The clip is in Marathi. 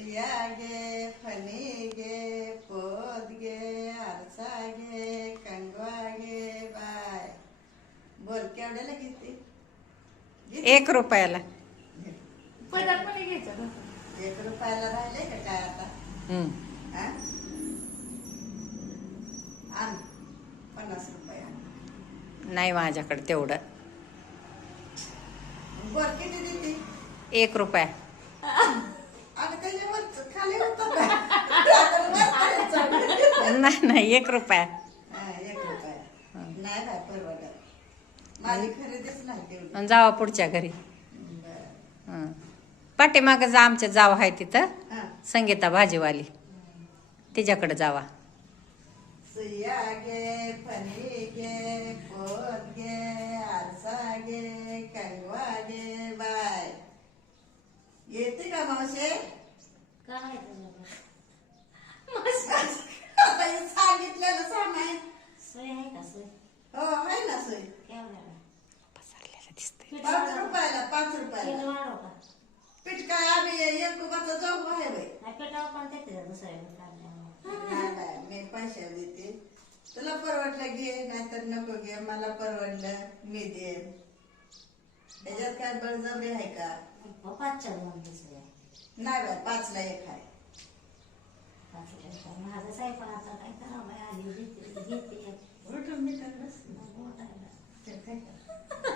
सुया घे, फणी घे, पोत घे, आरसा घे, कंगवा घे, बाय बोल केवढ्याला घेते? 1 रुपयाला. पदर पण घ्यायचं ना. 1 रुपयाला राहिले का काय आता? हा? आण 50 रुपये आण. नाही माझ्याकडे तेवढं. बोल किती देते? 1 रुपया. अगं त्याच्यावर खाली होतं का? आता वर करायचं. नाही 1 रुपया. हा, 1 रुपया. नाही बाय परवडत. माझी खरेदीच नाही तेवढी. आणि जावा पुढच्या घरी. बरं. पाठीमागं जा, आमच्या जावा आहे तिथं हा. संगीता भाजीवाली, तिच्याकडे जावा. सुया घे, फणी घे, पोत घे, आरसा घे, कंगवा घे, बाय येते का मावशे? काय तुला? आता हे सांगितलेलं सामान. सोय आहे का सोय? हो आहे ना सोय. केवढ्याला? पसरलेलं दिसतंय. 5 रुपयाला, 5 रुपयाला. किलो वाढव का? पीठ काय आम्ही 1 रुपयाचा जोग आहे बाई. नाही पेटावं पण देते दुसऱ्याला काढल्यावर. नाही नाही, मी पैसे देते. तुला परवडलं घे, नाहीतर नको घे. मला परवडलं मी दे. त्याच्यात काय बळजबरी आहे का? पाचच्या दोन दुसऱ्या. नाही बाय 5 ला 1 आहे. माझं साहेबांचा काय करावं बाई, आली घेते उलटून मी तर बस. मग मोठा आहे. ते काय